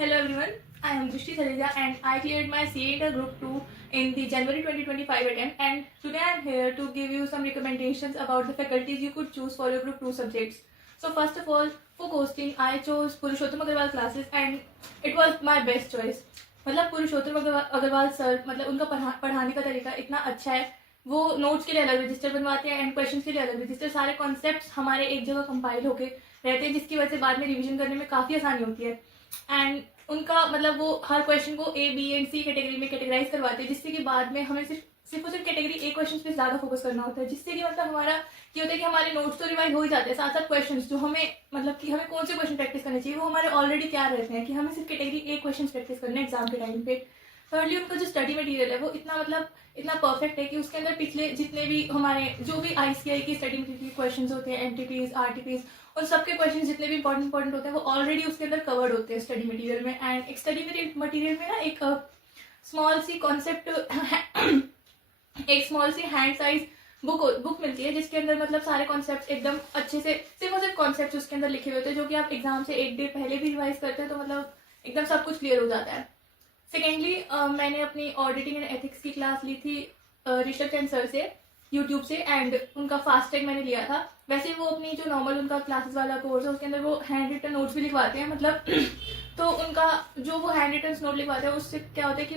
Hello everyone, I am Drishti Thareja and I cleared my CA Inter Group 2 in the January 2025 attempt, and today I am here to give you some recommendations about the faculties you could choose for your Group 2 subjects. So first of all, for costing I chose Purushottam Agarwal classes and it was my best choice. मतलब पुरुषोत्तम Agarwal sir, मतलब उनका पढ़ाने का तरीका इतना अच्छा है. वो नोट्स के लिए अलग रजिस्टर बनवाते हैं एंड क्वेश्चंस के लिए अलग रजिस्टर. सारे कॉन्सेप्ट्स हमारे एक जगह कंपाइल होके रहते हैं, जिसकी वजह से बाद में रिवीजन करने में काफ़ी आसानी होती है. एंड उनका मतलब वो हर क्वेश्चन को A B and C category में कैटेगराइज करवाते हैं, जिससे कि बाद में हमें सिर्फ और सिर्फ कैटेगरी ए क्वेश्चन पे ज़्यादा फोकस करना होता है, जिससे कि मतलब हमारा ये होता है कि हमारे नोट्स तो रिवाइज हो ही जाते हैं. साथ साथ क्वेश्चन जो हमें मतलब कि हमें कौन से क्वेश्चन प्रैक्टिस करने चाहिए वो हमारे ऑलरेडी तैयार रहते हैं कि हमें सिर्फ कैटेगरी ए क्वेश्चन प्रैक्टिस करने एग्जाम के टाइम पे. थर्डली, उनका जो स्टडी मटेरियल है वो इतना परफेक्ट है कि उसके अंदर पिछले जितने भी हमारे जो भी ICI की स्टडी मटेरियल क्वेश्चन होते हैं, MTPs, RTPs, और सबके क्वेश्चन जितने भी इंपॉर्टेंट होते हैं वो ऑलरेडी उसके अंदर कवर्ड होते हैं स्टडी मटेरियल में. एंड एक स्टडी मटेरियल में ना एक स्मॉल सी कॉन्सेप्ट एक small C hand size book मिलती है, जिसके अंदर मतलब सारे कॉन्सेप्ट एकदम अच्छे से सिर्फ और सिर्फ कॉन्सेप्ट उसके अंदर लिखे हुए होते हैं, जो कि आप एग्जाम से एक डे पहले भी रिवाइज करते हैं तो मतलब एकदम सब कुछ क्लियर हो जाता है. सेकेंडली, मैंने अपनी ऑडिटिंग एंड एथिक्स की क्लास ली थी ऋषभ चंद सर से यूट्यूब से, एंड उनका फास्ट टैग मैंने लिया था. वैसे वो अपनी जो नॉर्मल उनका क्लासेस वाला कोर्स है उसके अंदर वो हैंड रिटन नोट्स भी लिखवाते हैं, मतलब तो उनका जो वो हैंड रिटन नोट लिखवाते हैं उससे क्या होता है कि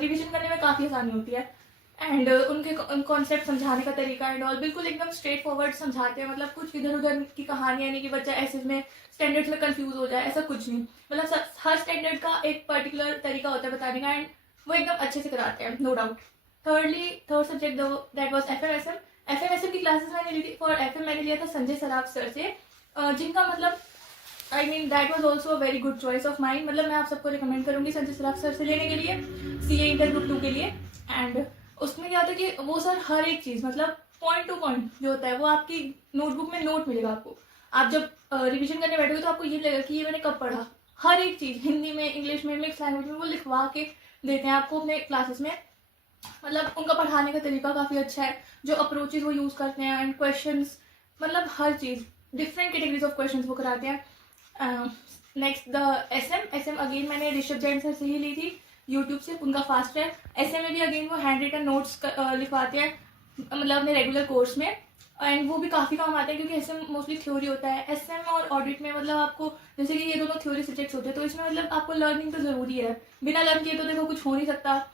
रिविजन करने में काफ़ी आसानी होती है. एंड उनके कॉन्सेप्ट समझाने का तरीका एंड ऑल बिल्कुल एकदम स्ट्रेट फॉरवर्ड समझाते हैं, मतलब कुछ इधर उधर की कहानियाँ नहीं कि बच्चा ऐसे में स्टैंडर्ड्स में कंफ्यूज हो जाए, ऐसा कुछ नहीं. मतलब हर स्टैंडर्ड का एक पर्टिकुलर तरीका होता है बताने का एंड वो एकदम अच्छे से कराते हैं, no doubt. Third subject that was FMSM की क्लासेस मैंने ली थी. फॉर FM मैंने लिया था संजय सराफ सर से, जिनका मतलब that was also a very good choice of mind. मतलब मैं आप सबको रिकमेंड करूंगी संजय सराफ सर से लेने के लिए CA इंटर ग्रुप 2 के लिए. एंड उसमें क्या होता है कि वो सर हर एक चीज़ मतलब पॉइंट टू पॉइंट जो होता है वो आपकी नोटबुक में नोट मिलेगा आपको. आप जब रिवीजन करने बैठोगे तो आपको ये लगेगा कि ये मैंने कब पढ़ा. हर एक चीज़ हिंदी में, इंग्लिश में, मिक्स लैंग्वेज में वो लिखवा के देते हैं आपको अपने क्लासेस में. मतलब उनका पढ़ाने का तरीका काफ़ी अच्छा है, जो अप्रोचेज वो यूज़ करते हैं एंड क्वेश्चंस, मतलब हर चीज़ डिफरेंट कैटेगरीज ऑफ क्वेश्चंस वो कराते हैं. नेक्स्ट द SM अगेन मैंने ऋषभ जैन सर से ही ली थी यूट्यूब से. उनका फास्ट है. SM में भी अगेन वो हैंड रिटन नोट्स लिखवाते हैं मतलब अपने रेगुलर कोर्स में, एंड वो भी काफ़ी काम आते हैं क्योंकि SM मोस्टली थ्योरी होता है. SM और ऑडिट में मतलब आपको जैसे कि ये दोनों थ्योरी सब्जेक्ट्स होते हैं तो इसमें मतलब आपको लर्निंग तो ज़रूरी है, बिना लर्न किए तो देखो कुछ हो नहीं सकता.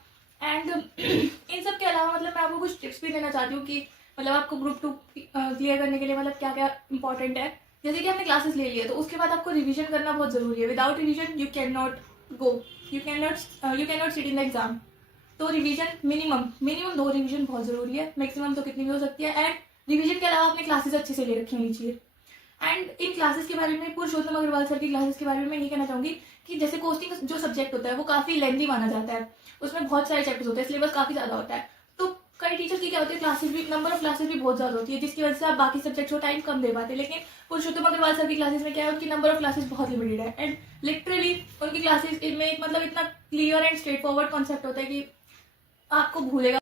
एंड इन सब के अलावा मतलब मैं आपको कुछ टिप्स भी देना चाहती हूँ कि मतलब आपको ग्रुप 2 क्लियर करने के लिए मतलब क्या क्या इंपॉर्टेंट है. जैसे कि आपने क्लासेस ले लिया तो उसके बाद आपको रिवीजन करना बहुत ज़रूरी है. Without revision you can not go, you can not sit in the exam. तो रिवीजन मिनिमम 2 रिवीजन बहुत ज़रूरी है, मैक्सिमम तो कितनी भी हो सकती है. एंड रिवीजन के अलावा आपने क्लासेस अच्छे से ले रखी होनी चाहिए. एंड इन क्लासेस के बारे में, पुरुषोत्तम अग्रवाल सर की क्लासेस के बारे में मैं ये कहना चाहूँगी कि जैसे कोस्टिंग जो सब्जेक्ट होता है वो काफ़ी लेंथी माना जाता है, उसमें बहुत सारे चैप्टर्स होते हैं, सिलेबस काफ़ी ज़्यादा होता है. तो कई टीचर्स की क्या होती है क्लासेस भी, नंबर ऑफ क्लासेस भी बहुत ज़्यादा होती है, जिसकी वजह से आप बाकी सब्जेक्ट्स को टाइम कम दे पाते हैं. लेकिन पुरुषोत्तम अग्रवाल सर की क्लासेस में क्या है, उनकी नंबर ऑफ क्लासेस बहुत लिमिटेड है एंड लिटरली उनकी क्लासेस में मतलब इतना clear and straight forward concept होता है कि आपको भूलेगा